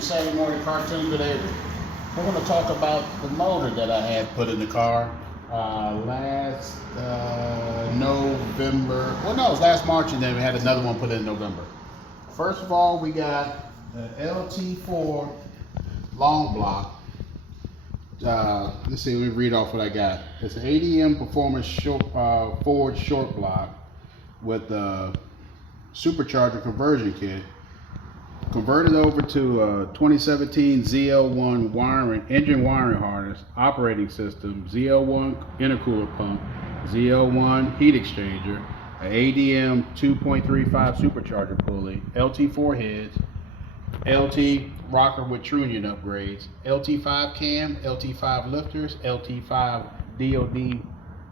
Saturday morning cartoon today. We're going to talk about the motor that I had put in the car last November. Well, no, it was last March, and then we had another one put in November. First of all, we got the LT4 long block. Let's see, let me read off what I got. It's an ADM Performance Ford short block with the Supercharger conversion kit. Converted over to a 2017 ZL1 engine wiring harness, operating system, ZL1 intercooler pump, ZL1 heat exchanger, an ADM 2.35 supercharger pulley, LT4 heads, LT rocker with trunion upgrades, LT5 cam, LT5 lifters, LT5 DOD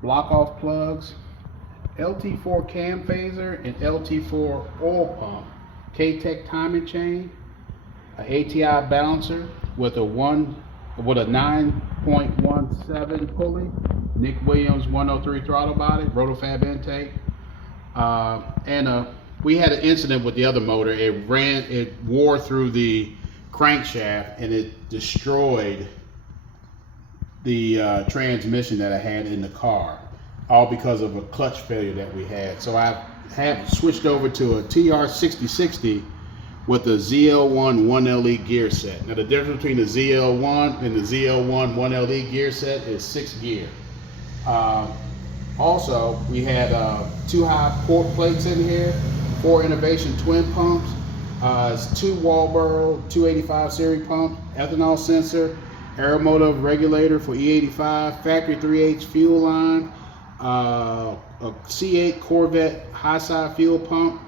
block off plugs, LT4 cam phaser, and LT4 oil pump, K-Tech timing chain, an ATI balancer with a 9.17 pulley, Nick Williams 103 throttle body, rotofab intake, we had an incident with the other motor. It wore through the crankshaft and it destroyed the transmission that I had in the car, all because of a clutch failure that we had. So I have switched over to a TR6060 with the ZL1 1LE gear set. Now the difference between the ZL1 and the ZL1 1LE gear set is 6 gear. Also, we had 2 high port plates in here, 4 Innovation twin pumps, 2 Walboro 285 series pumps, ethanol sensor, aeromotive regulator for E85, factory 3H fuel line, a C8 Corvette high side fuel pump,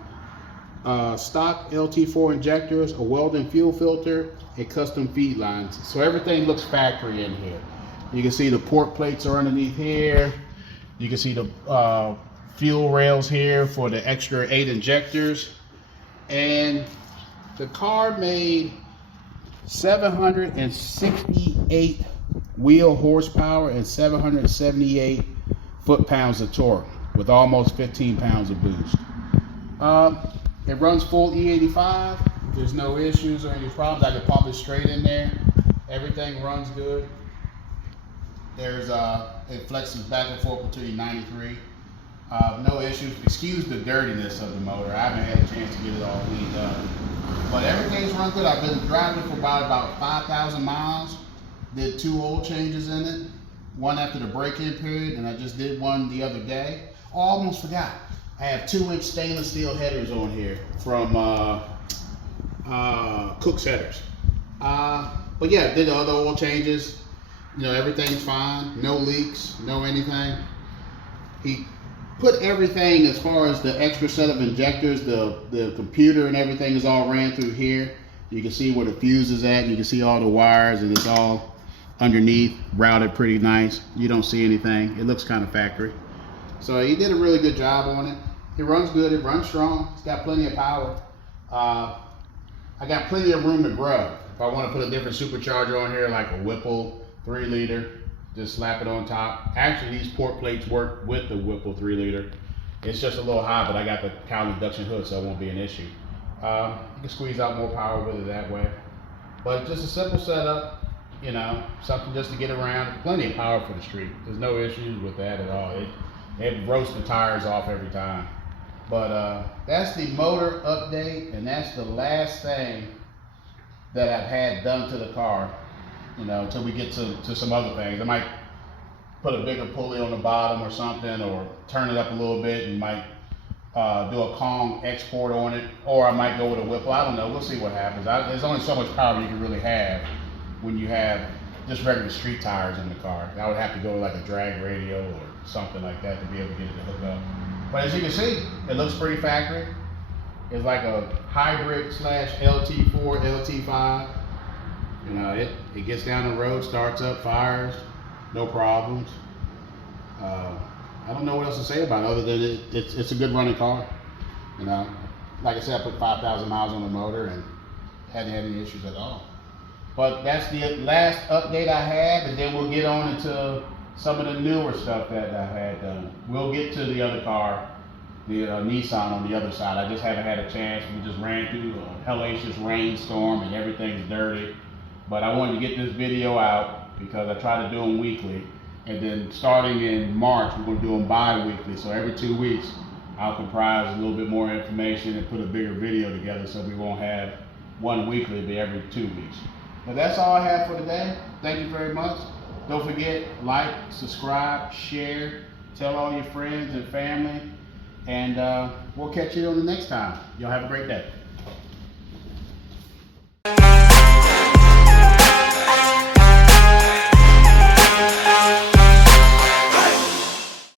stock LT4 injectors, a Weldon fuel filter, and custom feed lines. So everything looks factory in here. You can see the port plates are underneath here. You can see the fuel rails here for the extra 8 injectors. And the car made 768 wheel horsepower and 778 foot-pounds of torque with almost 15 pounds of boost. It runs full E85. There's no issues or any problems. I can pump it straight in there. Everything runs good. There's it flexes back and forth between 93. No issues. Excuse the dirtiness of the motor. I haven't had a chance to get it all cleaned up. But everything's run good. I've been driving it for about 5,000 miles. Did 2 oil changes in it. One after the break-in period, and I just did one the other day. Oh, I almost forgot. I have 2-inch stainless steel headers on here from Cook's Headers. But yeah, did the other oil changes. You know, everything's fine. No leaks, no anything. He put everything as far as the extra set of injectors, the computer and everything is all ran through here. You can see where the fuse is at. You can see all the wires, and it's all underneath, routed pretty nice. You don't see anything. It looks kind of factory. So he did a really good job on it. It runs good. It runs strong. It's got plenty of power. I got plenty of room to grow. If I want to put a different supercharger on here, like a Whipple 3 liter, just slap it on top. Actually, these port plates work with the Whipple 3 liter. It's just a little high, but I got the cowl induction hood, so it won't be an issue. You can squeeze out more power with it that way. But just a simple setup. You know, something just to get around. Plenty of power for the street. There's no issues with that at all. It roasts the tires off every time. But that's the motor update, and that's the last thing that I've had done to the car, you know, until we get to some other things. I might put a bigger pulley on the bottom or something, or turn it up a little bit and might do a Kong export on it, or I might go with a Whipple. I don't know. We'll see what happens. There's only so much power you can really have when you have just regular street tires in the car. I would have to go with like a drag radio or something like that to be able to get it to hook up. But as you can see, it looks pretty factory. It's like a hybrid / LT4, LT5. You know, it gets down the road, starts up, fires, no problems. I don't know what else to say about it other than it's a good running car. You know, like I said, I put 5,000 miles on the motor and hadn't had any issues at all. But that's the last update I have, and then we'll get on into some of the newer stuff that I had done. We'll get to the other car the Nissan on the other side. I just haven't had a chance. We just ran through a hellacious rainstorm and everything's dirty. But I wanted to get this video out because I try to do them weekly. And then starting in March, we're going to do them bi-weekly. So every 2 weeks, I'll comprise a little bit more information and put a bigger video together so we won't have one weekly, it'll be every 2 weeks. But that's all I have for today. Thank you very much. Don't forget, like, subscribe, share, tell all your friends and family, and we'll catch you on the next time. Y'all have a great day.